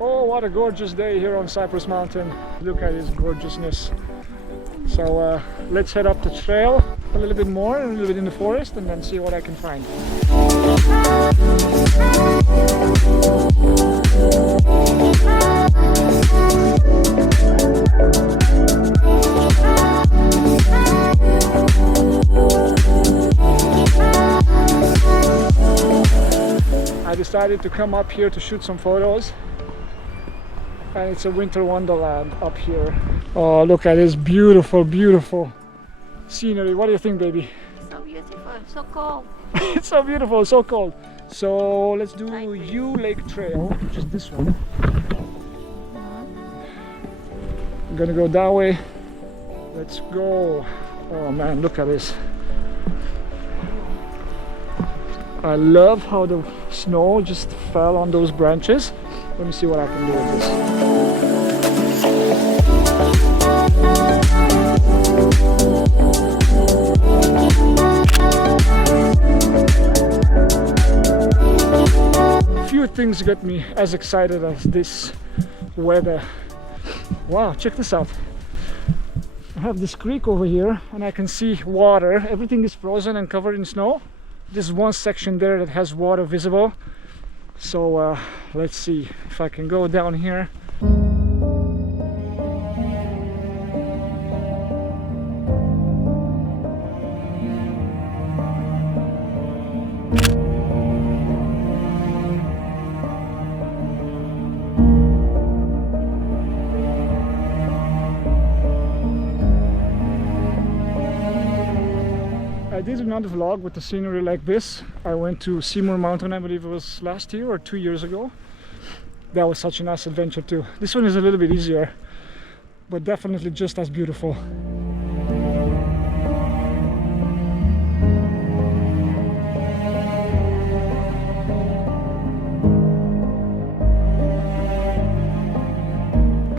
Oh, what a gorgeous day here on Cypress Mountain. Look at its gorgeousness. So let's head up the trail a little bit more, a little bit in the forest, and then see what I can find. I decided to come up here to shoot some photos, and it's a winter wonderland up here. Oh, look at this beautiful, beautiful scenery. What do you think, baby? So beautiful, so cold. It's so beautiful, so cold. So let's do U Lake Trail, which is this one. I'm gonna go that way. Let's go. Oh man, look at this. I love how the snow just fell on those branches. Let me see what I can do with this. Few things got me as excited as this weather. Wow, check this out. I have this creek over here and I can see water. Everything is frozen and covered in snow. There's one section there that has water visible. So let's see if I can go down here. I did another vlog with the scenery like this. I went to Cypress Mountain, I believe it was last year or 2 years ago. That was such a nice adventure too. This one is a little bit easier, but definitely just as beautiful.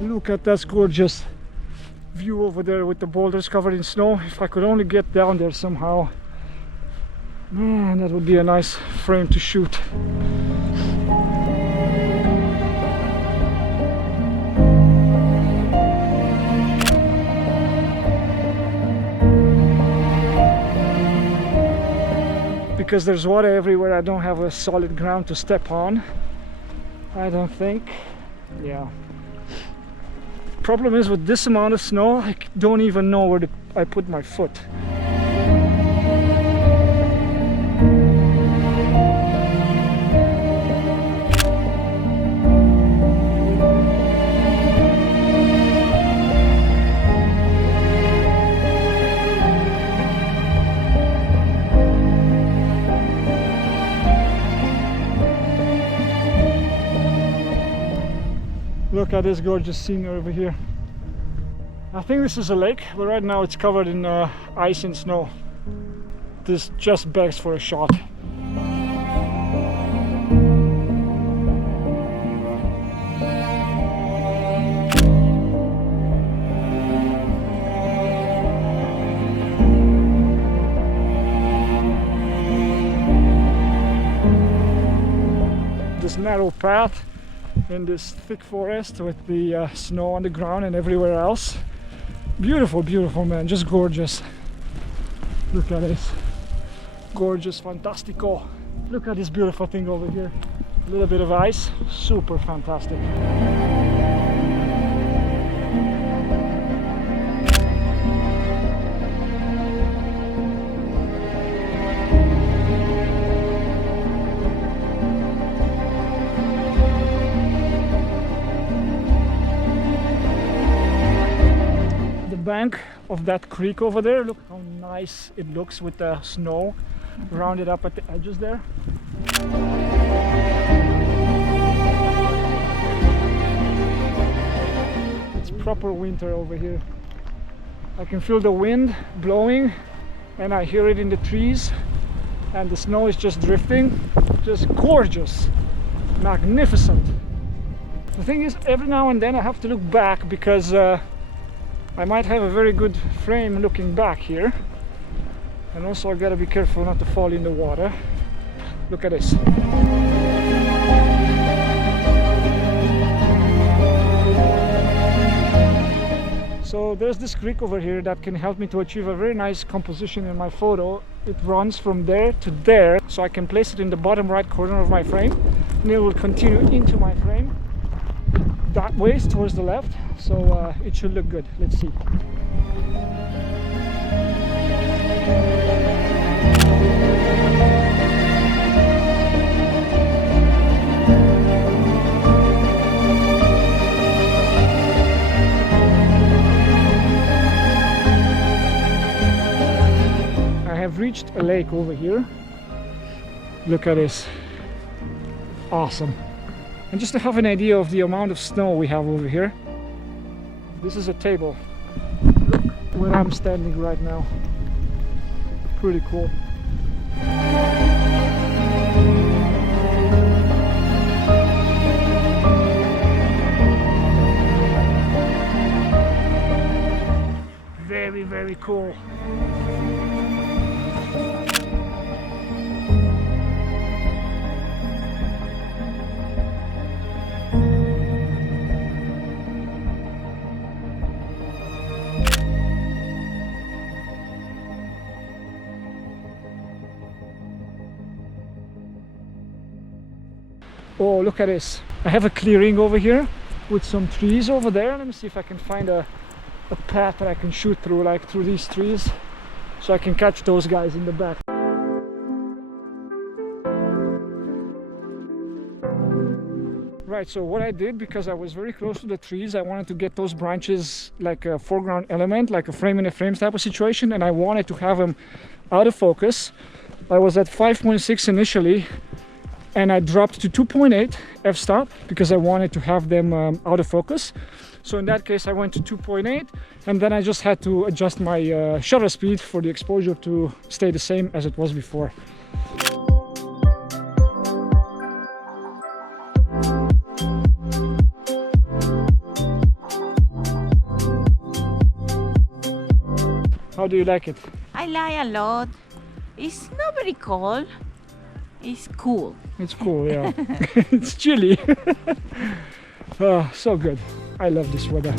Look at that gorgeous view over there with the boulders covered in snow. If I could only get down there somehow, man, that would be a nice frame to shoot. Because there's water everywhere, I don't have a solid ground to step on, I don't think. Yeah. Problem is, with this amount of snow, I don't even know where I put my foot. Look at this gorgeous scenery over here. I think this is a lake, but right now it's covered in ice and snow. This just begs for a shot. This narrow path in this thick forest with the snow on the ground and everywhere else. Beautiful, beautiful, man, just gorgeous. Look at this. Gorgeous, fantastico. Look at this beautiful thing over here. A little bit of ice, super fantastic. Bank of that creek over there, look how nice it looks with the snow rounded up at the edges there. It's proper winter over here. I can feel the wind blowing and I hear it in the trees, and the snow is just drifting. Just gorgeous, magnificent. The thing is, every now and then I have to look back because I might have a very good frame looking back here, and also I gotta be careful not to fall in the water. Look at this. So there's this creek over here that can help me to achieve a very nice composition in my photo. It runs from there to there, so I can place it in the bottom right corner of my frame, and it will continue into my frame that way towards the left, so it should look good. Let's see. I've reached a lake over here. Look at this. Awesome. And just to have an idea of the amount of snow we have over here, this is a table. Look where I'm standing right now. Pretty cool. Very, very cool. Oh, look at this. I have a clearing over here with some trees over there. Let me see if I can find a path that I can shoot through, like through these trees, so I can catch those guys in the back. Right, so what I did, because I was very close to the trees, I wanted to get those branches like a foreground element, like a frame in a frame type of situation, and I wanted to have them out of focus. I was at 5.6 initially, and I dropped to 2.8 f-stop because I wanted to have them out of focus. So in that case I went to 2.8, and then I just had to adjust my shutter speed for the exposure to stay the same as it was before. How do you like it? I like a lot. It's not very cold. It's cool. It's cool, yeah. It's chilly. Oh, so good. I love this weather.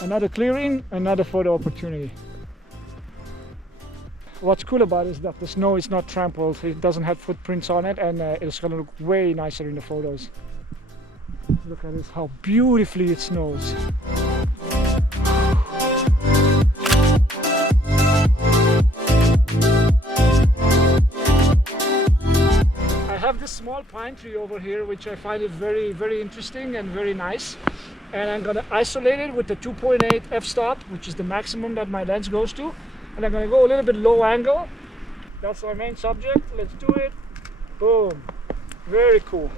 Another clearing, another photo opportunity. What's cool about it is that the snow is not trampled. It doesn't have footprints on it, and it's going to look way nicer in the photos. Look at this, how beautifully it snows. I have this small pine tree over here, which I find it very, very interesting and very nice. And I'm going to isolate it with the 2.8 f-stop, which is the maximum that my lens goes to. And I'm going to go a little bit low angle. That's our main subject. Let's do it. Boom. Very cool.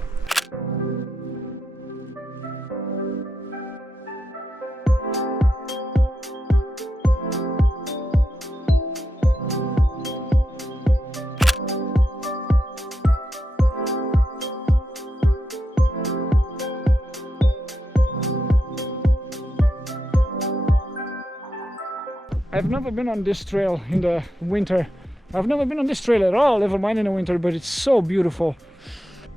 I've never been on this trail in the winter. I've never been on this trail at all, never mind in the winter, but it's so beautiful.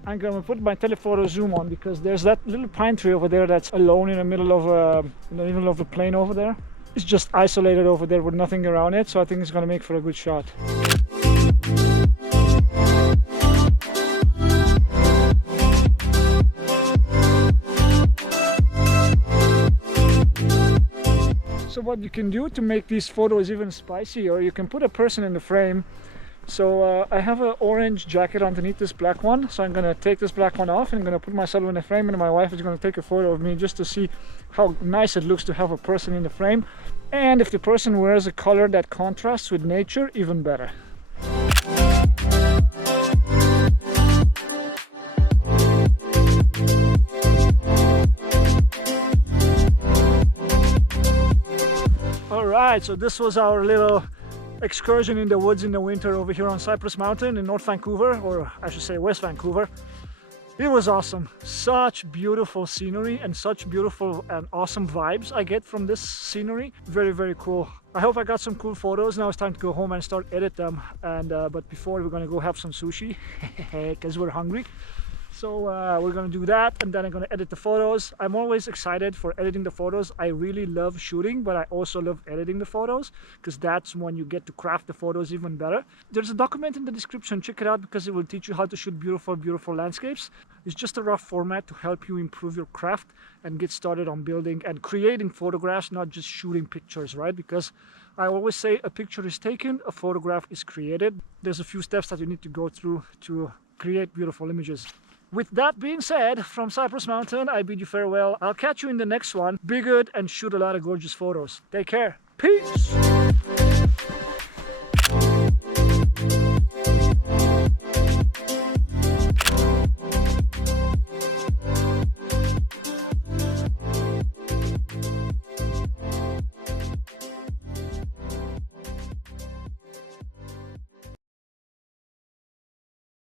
I'm gonna put my telephoto zoom on because there's that little pine tree over there that's alone in the middle of the plain over there. It's just isolated over there with nothing around it, so I think it's gonna make for a good shot. So what you can do to make these photos even spicier, you can put a person in the frame. So I have an orange jacket underneath this black one, so I'm gonna take this black one off and I'm gonna put myself in the frame, and my wife is gonna take a photo of me just to see how nice it looks to have a person in the frame. And if the person wears a color that contrasts with nature, even better. Alright, so this was our little excursion in the woods in the winter over here on Cypress Mountain in North Vancouver, or I should say West Vancouver. It was awesome. Such beautiful scenery and such beautiful and awesome vibes I get from this scenery. Very, very cool. I hope I got some cool photos. Now it's time to go home and start edit them. And but before, we're gonna go have some sushi because we're hungry. So we're gonna do that, and then I'm gonna edit the photos. I'm always excited for editing the photos. I really love shooting, but I also love editing the photos because that's when you get to craft the photos even better. There's a document in the description, check it out, because it will teach you how to shoot beautiful landscapes. It's just a rough format to help you improve your craft and get started on building and creating photographs, not just shooting pictures, right? Because I always say a picture is taken, a photograph is created. There's a few steps that you need to go through to create beautiful images. With that being said, from Cypress Mountain, I bid you farewell. I'll catch you in the next one. Be good and shoot a lot of gorgeous photos. Take care. Peace!